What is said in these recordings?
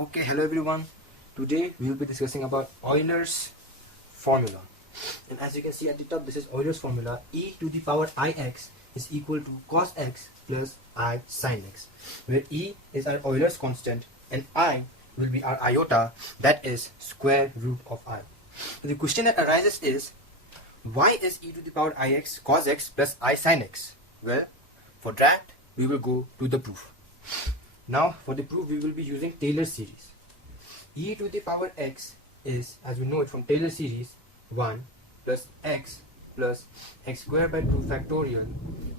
Okay, hello everyone. Today we will be discussing about Euler's formula. And as you can see at the top, this is Euler's formula. E to the power ix is equal to cos x plus I sin x, where E is our Euler's constant and I will be our iota, that is square root of I. So the question that arises is, why is e to the power ix cos x plus I sin x? Well, for that we will go to the proof. Now for the proof we will be using Taylor's series. E to the power x is, as we know it from Taylor's series, 1 plus x squared by 2 factorial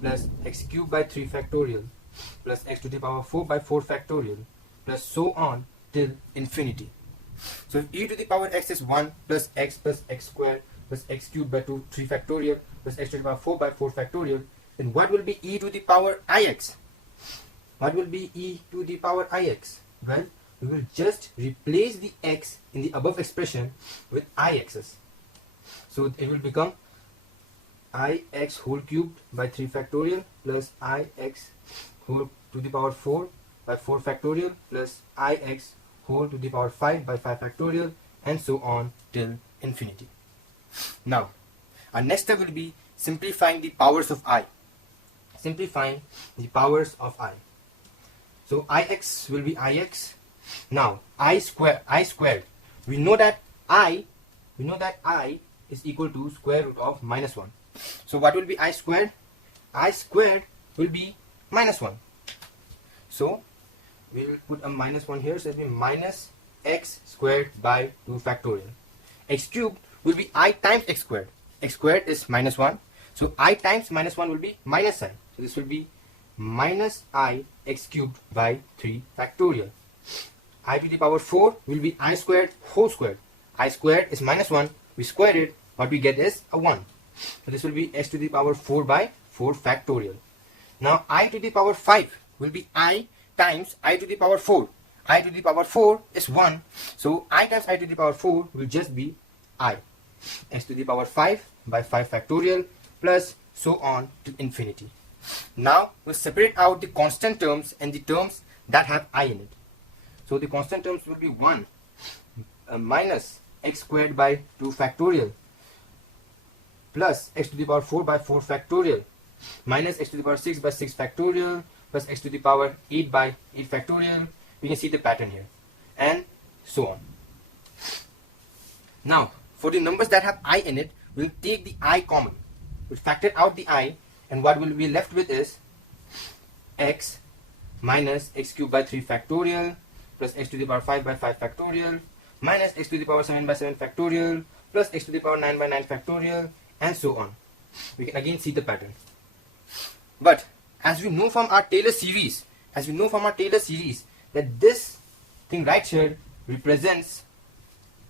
plus x cubed by 3 factorial plus x to the power 4 by 4 factorial plus so on till infinity. So if e to the power x is 1 plus x squared plus x cubed by 3 factorial plus x to the power 4 by 4 factorial, then what will be e to the power ix? What will be e to the power ix? Well, we will just replace the x in the above expression with ix's. So it will become ix whole cubed by 3 factorial plus ix whole to the power 4 by 4 factorial plus ix whole to the power 5 by 5 factorial and so on till infinity. Now, our next step will be simplifying the powers of I. Simplifying the powers of I. So ix will be ix. Now I squared. We know that I is equal to square root of minus 1. So what will be I squared? I squared will be minus 1. So we will put a minus 1 here, so it will be minus x squared by 2 factorial. X cubed will be I times x squared. X squared is minus 1. So I times minus 1 will be minus I. So this will be minus I x cubed by 3 factorial. I to the power 4 will be I squared whole squared. I squared is minus 1. We square it. What we get is a 1. So this will be x to the power 4 by 4 factorial. Now I to the power 5 will be I times I to the power 4. I to the power 4 is 1. So I times I to the power 4 will just be I. X to the power 5 by 5 factorial plus so on to infinity. Now we'll separate out the constant terms and the terms that have I in it. So the constant terms will be 1 minus x squared by 2 factorial plus x to the power 4 by 4 factorial minus x to the power 6 by 6 factorial plus x to the power 8 by 8 factorial. We can see the pattern here and so on. Now for the numbers that have I in it, we'll take the I common. We'll factor out the I, and what will be left with is x minus x cubed by 3 factorial plus x to the power 5 by 5 factorial minus x to the power 7 by 7 factorial plus x to the power 9 by 9 factorial and so on. We can again see the pattern. But as we know from our Taylor series, that this thing right here represents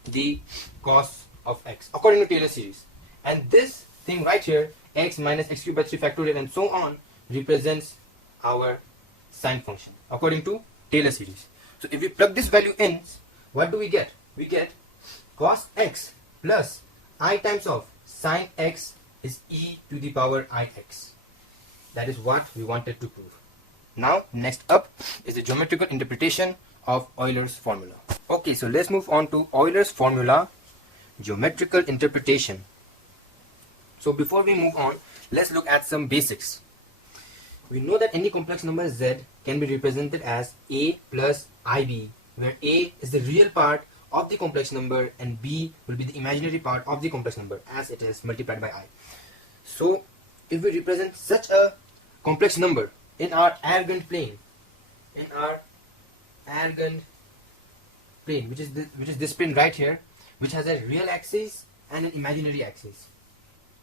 the cos of x according to Taylor series, and this thing right here, x minus x cubed by 3 factorial and so on, represents our sine function according to Taylor series. So if we plug this value in, what do we get? We get cos x plus I times of sine x is e to the power ix. That is what we wanted to prove. Now next up is the geometrical interpretation of Euler's formula. Okay, so let's move on to Euler's formula, geometrical interpretation. So before we move on, let's look at some basics. We know that any complex number z can be represented as a plus ib, where a is the real part of the complex number and b will be the imaginary part of the complex number as it is multiplied by I. So if we represent such a complex number in our Argand plane, which is this plane right here, which has a real axis and an imaginary axis.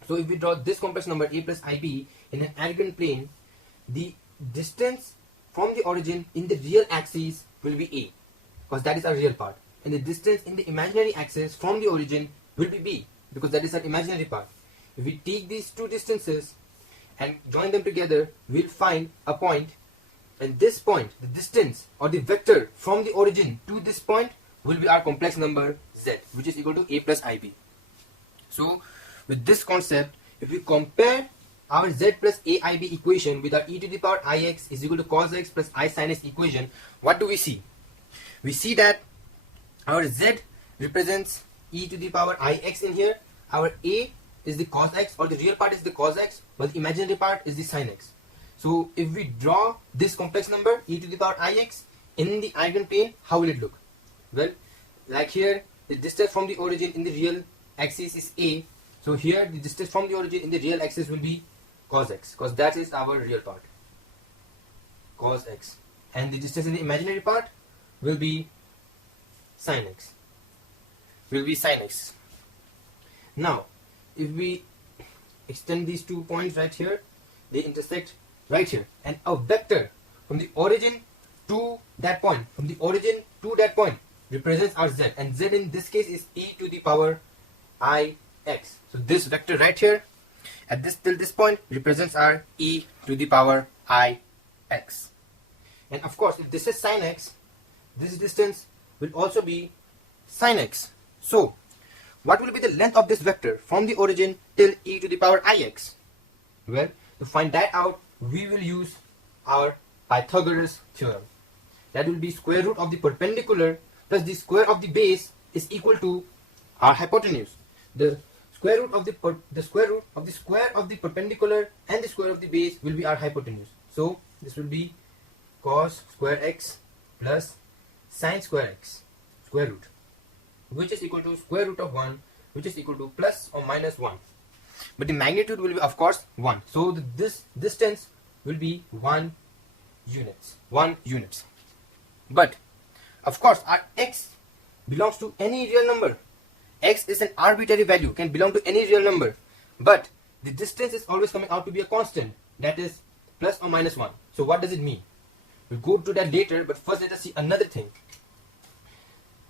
So if we draw this complex number a plus ib in an Argand plane, the distance from the origin in the real axis will be a, because that is our real part, and the distance in the imaginary axis from the origin will be b, because that is our imaginary part. If we take these two distances and join them together, we'll find a point, and this point, the distance or the vector from the origin to this point, will be our complex number z, which is equal to a plus ib. So with this concept, if we compare our z plus aib equation with our e to the power ix is equal to cos x plus I sin x equation, what do we see? we see that our z represents e to the power ix in here. Our a is the cos x, or the real part is the cos x, but the imaginary part is the sin x. So if we draw this complex number e to the power ix in the eigenplane, how will it look? Well, like here, the distance from the origin in the real axis is a. So here the distance from the origin in the real axis will be cos x, because that is our real part, cos x, and the distance in the imaginary part will be sin x. Now, if we extend these 2 points right here, they intersect right here, and a vector from the origin to that point, represents our z, and z in this case is e to the power ix. So this vector right here at this till this point represents our e to the power ix. And of course, if this is sin x, this distance will also be sin x. So what will be the length of this vector from the origin till e to the power ix? Well, to find that out, we will use our Pythagoras theorem. That will be square root of the perpendicular plus the square of the base is equal to our hypotenuse. The square root of the square of the perpendicular and the square of the base will be our hypotenuse. So this will be cos square x plus sin square x square root, which is equal to square root of 1, which is equal to plus or minus 1. But the magnitude will be, of course, 1. So this distance will be 1 units. But of course, our x belongs to any real number. X is an arbitrary value, can belong to any real number. But the distance is always coming out to be a constant, that is plus or minus 1. So what does it mean? We'll go to that later, but first let us see another thing.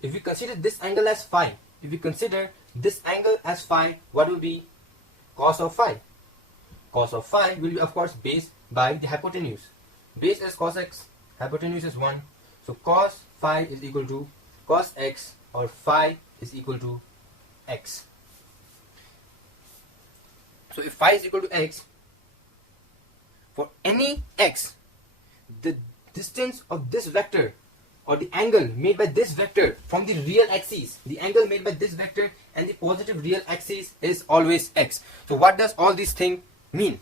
If we consider this angle as phi, what will be cos of phi? Cos of phi will be, of course, base by the hypotenuse. Base is cos x, hypotenuse is 1. So cos phi is equal to cos x, or phi is equal to x. So if phi is equal to x, for any x, the distance of this vector, or the angle made by this vector from the real axis, the angle made by this vector and the positive real axis is always x. So what does all these things mean?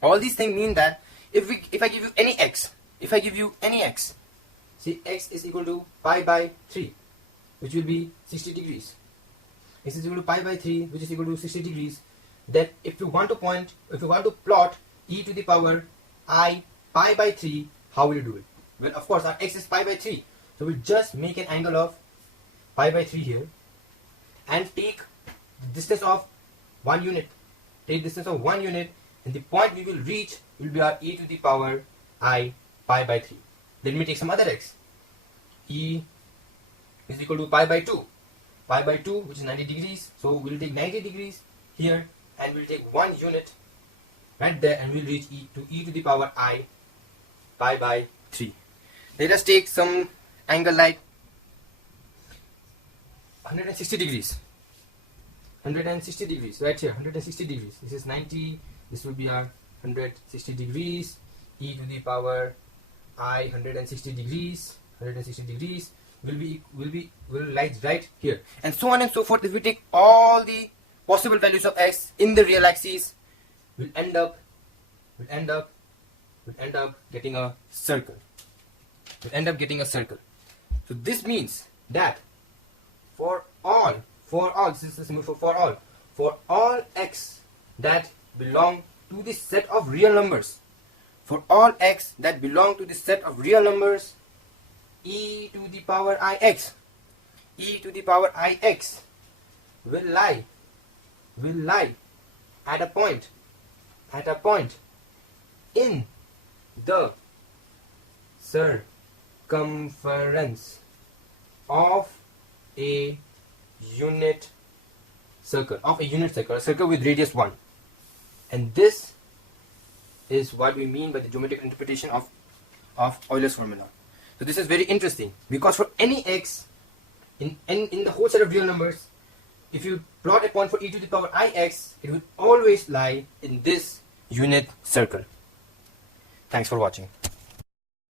All these things mean that if I give you any x, say x is equal to pi by 3, which will be 60 degrees. X is equal to pi by 3, which is equal to 60 degrees. Then if you want to plot e to the power I pi by 3, how will you do it? Well, of course, our x is pi by 3. So we'll just make an angle of pi by 3 here and take the distance of 1 unit. And the point we will reach will be our e to the power I pi by 3. Then we take some other x. E is equal to pi by 2. Pi by 2, which is 90 degrees. So we'll take 90 degrees here and we'll take 1 unit right there and we'll reach e to the power I pi by 3. Let us take some angle like 160 degrees. 160 degrees right here, 160 degrees. This is 90, this will be our 160 degrees. E to the power I 160 degrees will lie right here, and so on and so forth. If we take all the possible values of x in the real axis, we'll end up getting a circle. So this means that for all x that belong to the set of real numbers, e to the power ix will lie at a point in the circumference of a unit circle, a circle with radius 1. And this is what we mean by the geometrical interpretation of Euler's formula. So this is very interesting, because for any x in the whole set of real numbers, if you plot a point for e to the power ix, it will always lie in this unit circle. Thanks for watching.